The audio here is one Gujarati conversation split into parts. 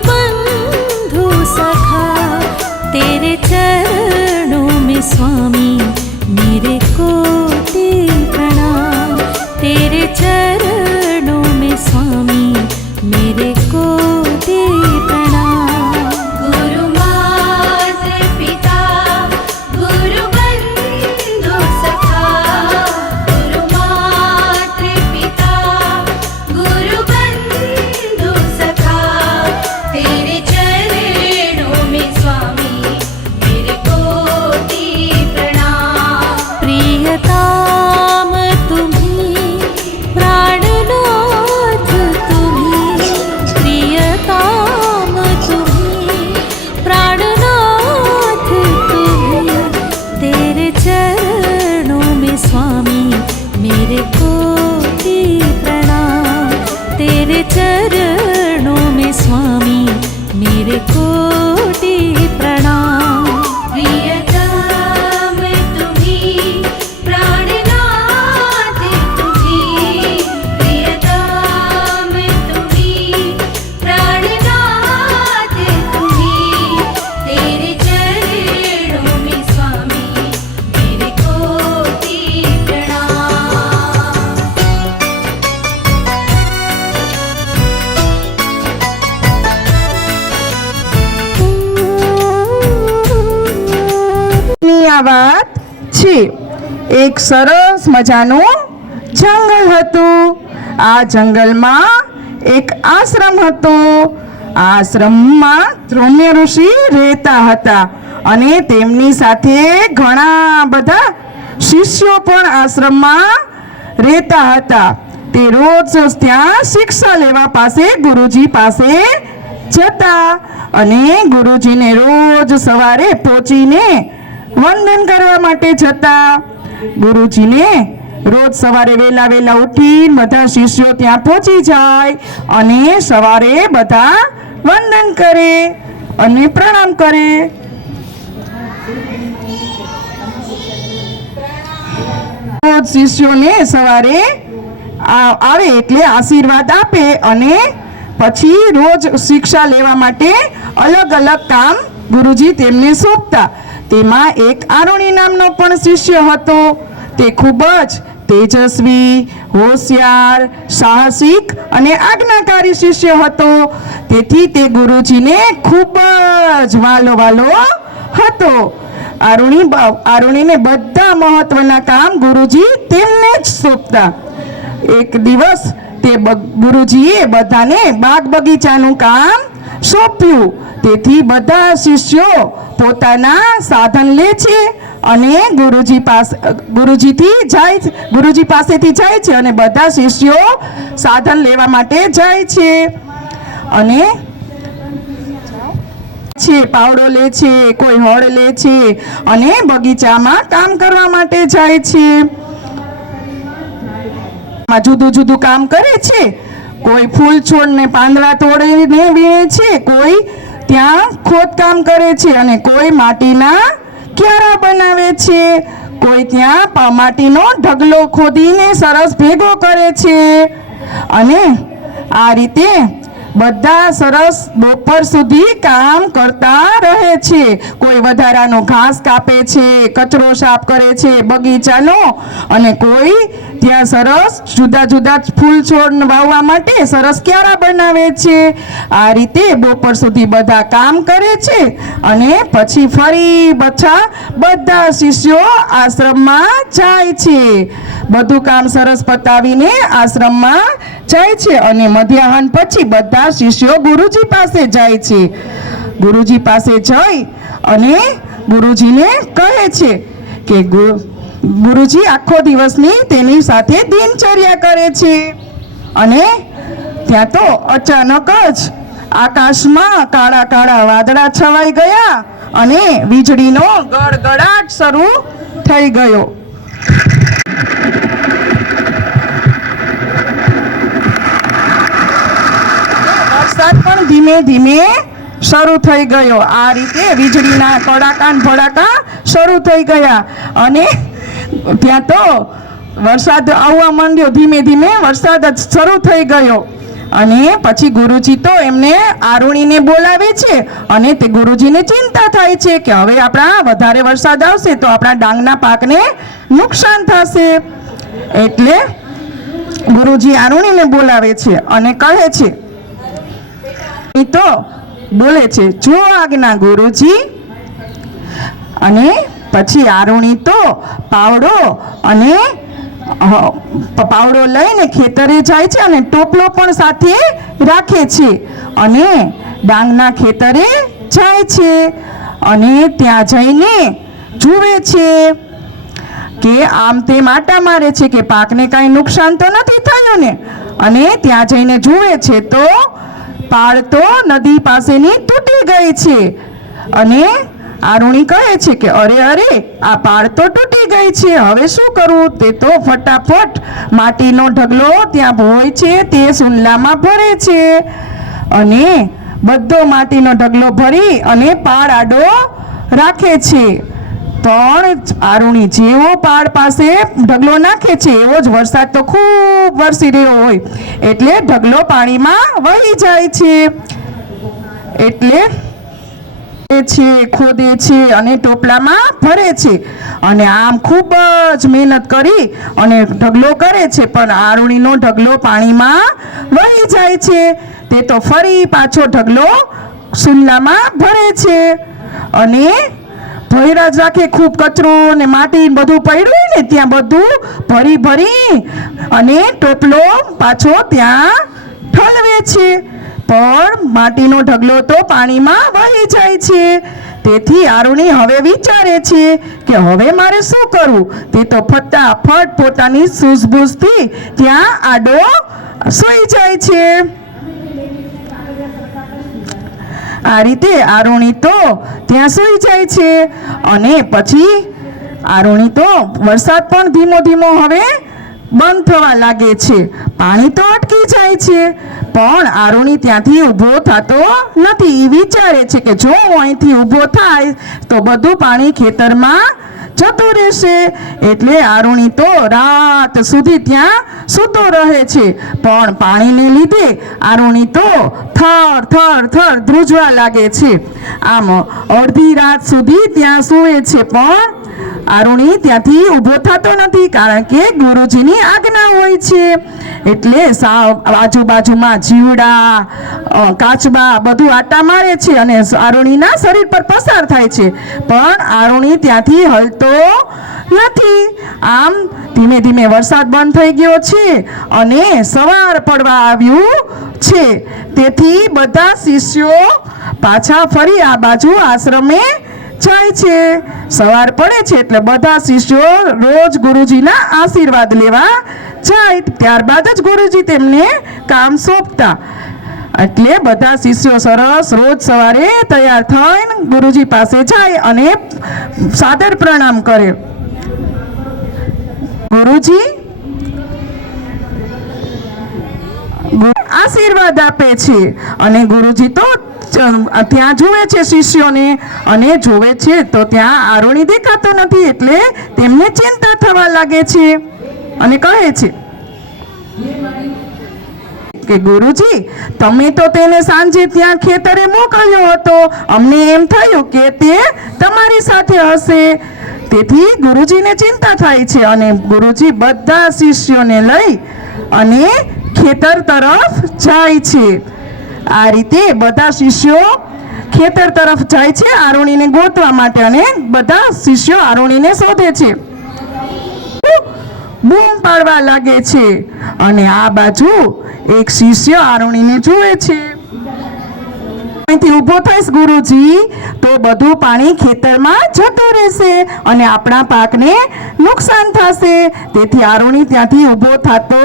बंधु सखा, तेरे चरणों में स्वामी मेरे कोटि प्रणाम। तेरे चरणों में स्वामी मेरे कोटि प्रणाम। गुरु माता पिता गुरु बंधु सखा, गुरु माता पिता गुरु बंधु सखा, तेरे चरणों में स्वामी मेरे कोटि प्रणाम। प्रियतम तुम्ही प्राणनाथ तुम्ही, प्रियतम तुम्ही प्राणनाथ तुम्ही, तेरे चरणों में स्वामी मेरे कोटि प्रणाम। तेरे चरणों में स्वामी मेरे कोटि प्रणाम। प्रियतम तुम्ही प्राणनाथ तुम्ही, प्रियतम तुम्ही प्राणनाथ तुम्ही, तेरे चरणों में स्वामी मेरे कोटि प्रणाम। ની આ વાત છે. એક સરસ મજાનું જંગલ હતું. આ જંગલમાં એક આશ્રમ હતો. આ આશ્રમમાં દ્રોણ્ય ઋષિ રહેતા હતા અને તેમની સાથે ઘણા બધા શિષ્યો પણ આશ્રમમાં રહેતા હતા. તે રોજ ત્યાં શિક્ષા લેવા પાસે ગુરુજી પાસે જતા અને ગુરુજીને રોજ સવારે પહોંચીને વંદન કરવા માટે જતા. ગુરુજીને રોજ સવારે વહેલા ઉઠી બધા શિષ્યો ત્યાં પહોંચી જાય અને સવારે બધા વંદન કરે અને પ્રણામ કરે. રોજ શિષ્યોને સવારે આવે એટલે આશીર્વાદ આપે અને પછી રોજ શિક્ષા લેવા માટે અલગ અલગ કામ ગુરુજી તેમને સોંપતા. તેમાં એક આરુણી નામનો પણ શિષ્ય હતો. તે ખૂબ જ તેજસ્વી, હોશિયાર, સાહસિક અને આજ્ઞાકારી શિષ્ય હતો. તેથી તે ગુરુજીને ખૂબ જ વાલો હતો. આરુણીને બધા મહત્વના કામ ગુરુજી તેમને જ સોંપતા. એક દિવસ તે ગુરુજીએ બધાને બાગ બગીચાનું કામ સોંપ્યું. તેથી બધા શિષ્યો પોતાના સાધન લે છે અને ગુરુજી પાસેથી જાય છે અને બધા શિષ્યો સાધન લેવા માટે જાય છે અને પાવડો લે છે, કોઈ હળ લે છે અને બગીચામાં કામ કરવા માટે જાય છે. જુદું જુદું કામ કરે છે. કોઈ ફૂલ છોડને પાંદડા તોડીને વીણે છે, કોઈ ત્યાં ખોદકામ કરે છે અને કોઈ માટીના ક્યારા બનાવે છે, કોઈ ત્યાં માટીનો ઢગલો ખોદીને સરસ ભેગો કરે છે અને આ રીતે બધા સરસ બપોર સુધી કામ કરતા રહે છે. કોઈ વધારાનો ઘાસ કાપે છે, કચરો સાફ કરે છે બગીચાનો અને કોઈ ત્યાં સરસ જુદા જુદા ફૂલ છોડ વાવવા માટે સરસ ક્યારા બનાવે છે. આ રીતે બપોર સુધી બધા કામ કરે છે અને પછી ફરી પાછા બધા શિષ્યો આશ્રમમાં જાય છે. બધું કામ સરસ પતાવીને આશ્રમમાં જાય છે અને મધ્યાહન પછી બધા શિષ્યો ગુરુજી પાસે જાય છે. ગુરુજી પાસે જઈ અને ગુરુજીને કહે છે કે ગુરુજી આખો દિવસની તેની સાથે દિનચર્યા કરે છે અને ત્યાં તો અચાનક જ આકાશમાં કાળા કાળા વાદળા છવાઈ ગયા અને વીજળીનો ગડગડાટ શરૂ થઈ ગયો. વરસાદ પણ ધીમે ધીમે શરૂ થઈ ગયો. આ રીતે વીજળીના કડાકા ભડાકા શરૂ થઈ ગયા અને ત્યાં તો વરસાદ આવવા માંડ્યો. ધીમે ધીમે વરસાદ શરૂ થઈ ગયો અને પછી ગુરુજી તો એમને આરુણીને બોલાવે છે અને તે ગુરુજીને ચિંતા થાય છે કે હવે આપણા વધારે વરસાદ આવશે તો આપણા ડાંગના પાકને નુકસાન થશે. એટલે ગુરુજી આરુણીને બોલાવે છે અને કહે છે, તો બોલે છે, જો આજ્ઞા ગુરુજી. અને પછી આરુણી તો પાવડો લઈને ખેતરે જાય છે અને ટોપલો પણ સાથે રાખે છે અને ડાંગના ખેતરે જાય છે અને ત્યાં જઈને જુએ છે કે આમ તે આટા મારે છે કે પાકને કાંઈ નુકસાન તો નથી થયું ને. અને ત્યાં જઈને જુએ છે તો પાળ તો નદી પાસેની તૂટી ગઈ છે અને આરુણી કહે છે કે અરે આ પાળ તો તૂટી ગઈ છે, હવે શું કરવું? તે તો ફટાફટ માટીનો ઢગલો ત્યાં હોય છે તે સુનલામાં ભરે છે અને બધો માટીનો ઢગલો ભરી અને પાળ આડો રાખે છે. પણ આરુણી જેવો પાળ પાસે ઢગલો નાખે છે એવો જ વરસાદ તો ખૂબ વરસી રહ્યો હોય એટલે ઢગલો પાણીમાં વહી જાય છે. એટલે ખોદે છે અને ટોપલામાં ભરે છે અને આમ ખૂબ જ મહેનત કરી અને ઢગલો કરે છે પણ આરુણીનો ઢગલો પાણીમાં વહી જાય છે. તે તો ફરી પાછો ઢગલો સુનલામાં ભરે છે અને ભર્યા જ રાખે. ખૂબ કચરો ને માટી બધું પડ્યું હોય ને ત્યાં બધું ભરી અને ટોપલો પાછો ત્યાં ઠલવે છે પણ માટીનો ઢગલો તો પાણીમાં વહી જાય છે. તેથી આરુણી હવે વિચારે છે કે હવે મારે શું કરવું? તે તો ફટાફટ પોતાની સૂઝબૂઝથી ત્યાં આડો સૂઈ જાય છે. આ રીતે આરુણી તો ત્યાં સૂઈ જાય છે અને પછી આરુણી તો વરસાદ પણ ધીમો ધીમો હવે બંધ થવા લાગે છે. પાણી તો અટકી જાય છે પણ આરુણી ત્યાંથી ઊભો થતો નથી. એ વિચારે છે કે જો હું અહીંથી ઊભો થાય તો બધું પાણી ખેતરમાં જતું રહેશે. એટલે આરુણી તો રાત સુધી ત્યાં સૂતો રહે છે પણ પાણીને લીધે આરુણી તો થર ધ્રુજવા લાગે છે. આમ અડધી રાત સુધી ત્યાં સૂવે છે પણ આરુણી ત્યાંથી ઊભો થતો નથી કારણ કે ગુરુજીની આજ્ઞા હોય છે. એટલે આજુબાજુમાં જીવડા કાચબા બધું આટા મારે છે અને આરુણીના શરીર પર પસાર થાય છે પણ આરુણી ત્યાંથી હલતો નથી. આમ ધીમે ધીમે વરસાદ બંધ થઈ ગયો છે અને સવાર પડવા આવ્યું છે. તેથી બધા શિષ્યો પાછા ફરી આ બાજુ આશ્રમે જાય છે. સવાર પડે છે એટલે બધા શિષ્યો રોજ ગુરુજીના આશીર્વાદ લેવા જાય. ત્યારબાદ જ ગુરુજી તેમને કામ સોંપતા. એટલે બધા શિષ્યો સરસ રોજ સવારે તૈયાર થઈને ગુરુજી પાસે જાય અને સાદર પ્રણામ કરે. ગુરુજી આશીર્વાદ આપે છે અને ગુરુજી તો ત્યાં જુએ છે શિષ્યોને અને જોવે છે તો ત્યાં આરુણી દેખાતો નથી એટલે તેમને ચિંતા થવા લાગે છે અને કહે છે કે ગુરુજી તમે તો તેને સાંજે ત્યાં ખેતરે મોકલ્યો હતો, અમને એમ થયું કે તે તમારી સાથે હશે. તેથી ગુરુજીને ચિંતા થાય છે અને ગુરુજી બધા શિષ્યોને લઈ અને ખેતર તરફ જાય છે. આ રીતે બધા શિષ્યો ખેતર તરફ જાય છે આરુણીને ગોતવા માટે અને બધા શિષ્યો આરુણીને શોધે છે, બૂમ પાડવા લાગે છે અને આ બાજુ એક શિષ્ય આરુણીને જુએ છે. અહીંથી ઊભો થઈશ ગુરુજી તો બધું પાણી ખેતરમાં જતું રહેશે અને આપણા પાકને નુકસાન થશે. તેથી આરુણી ત્યાંથી ઊભો થતો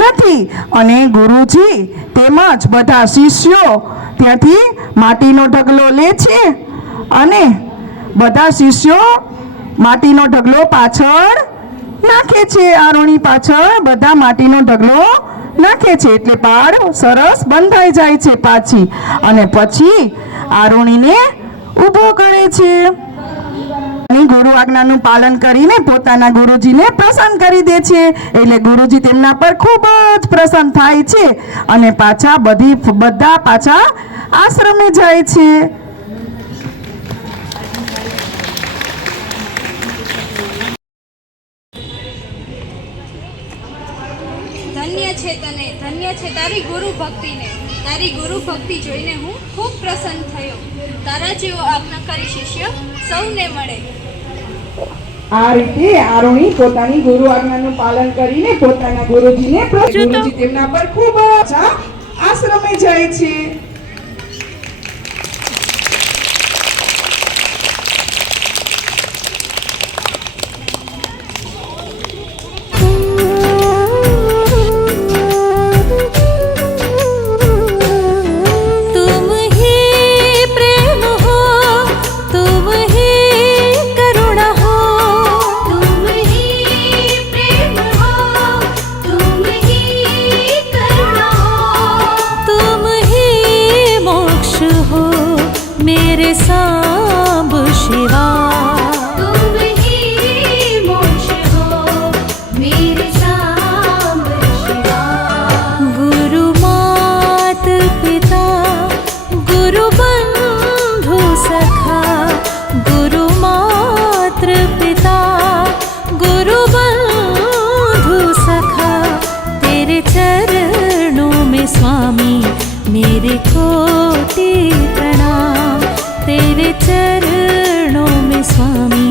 નથી અને ગુરુજી તેમજ બધા શિષ્યો ત્યાંથી માટીનો ઢગલો લે છે અને બધા શિષ્યો માટીનો ઢગલો પાછળ નાખે છે. આરુણી પાછળ બધા માટીનો ઢગલો નાખે છે એટલે પાળ સરસ બંધાઈ જાય છે પાછી અને પછી આરુણીને ઊભો કરે છે. પોતાની ગુરુ આજ્ઞાનું પાલન કરીને પોતાના ગુરુજીને પ્રસન્ન કરી દે છે. એટલે ગુરુજી તેમના પર ખૂબ જ પ્રસન્ન થાય છે અને બધા પાછા આશ્રમે જાય છે. ધન્ય છે તને, ધન્ય છે તારી ગુરુ ભક્તિને. તારી ગુરુ ભક્તિ જોઈને હું ખૂબ પ્રસન્ન થયો. તારા જેવો આજ્ઞાકારી શિષ્ય સૌને મળે. આ રીતે આરુણી પોતાની ગુરુ આજ્ઞાનું પાલન કરીને પોતાના ગુરુજીને ગુરુજી તેમના પર ખૂબ જ આશ્રમે જાય છે. तुम ही प्रेम हो, तुम ही करुणा हो, तुम ही प्रेम हो, तुम ही करुणा हो, तुम ही मोक्ष हो मेरे सांब शिवा. तुम ही मोक्ष हो मेरे सांब शिवा. गुरु मात पिता गुरु बंधु सखा, गुरु मात्र पिता गुरु बंधु सखा. तेरे चरणों में स्वामी मेरे कोटि प्रणाम. तेरे चरणों में स्वामी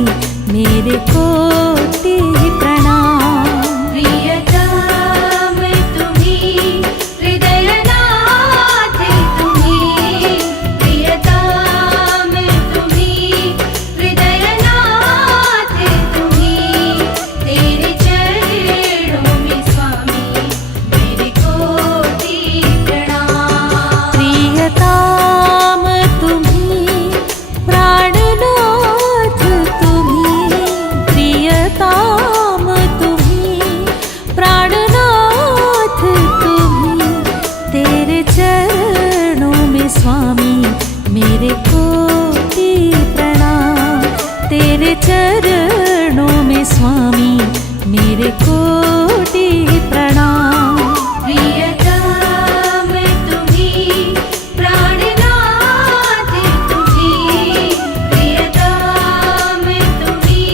मेरे कोटि प्रणाम. प्रियतम तुम्ही हृदयनाथ तुम्ही. प्रियतम तुम्ही हृदयनाथ तुम्ही. तेरे चरणों में स्वामी मेरे कोटि प्रणाम. प्रियताम तुम्ही प्राणनाथ तुम्ही. प्रियताम तुम्ही प्राणनाथ तुम्ही. तेरे चरणों में स्वामी मेरे कोटि प्रणाम. तेरे चरणों में स्वामी मेरे कोटि प्रणाम. प्रियतम तुम्ही प्राणनाथ तुम्ही. प्रियतम तुम्ही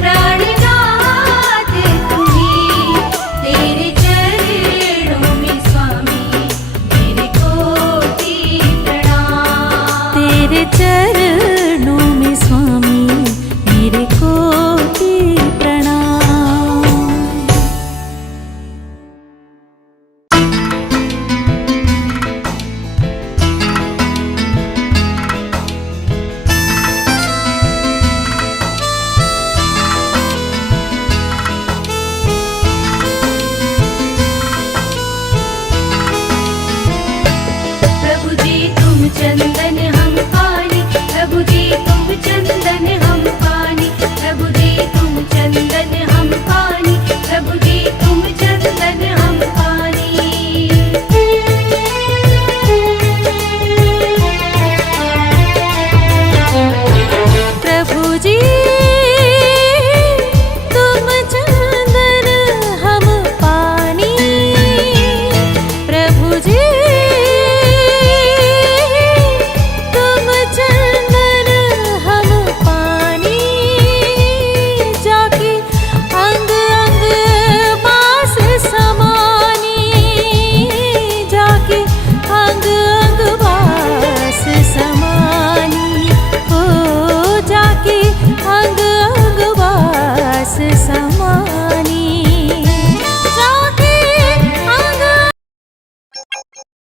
प्राणनाथ तुम्ही. तेरे चरणों में स्वामी मेरे कोटि प्रणाम. तेरे चरणों में स्वामी मेरे कोटि प्रणाम. प्रभु जी तुम चंदन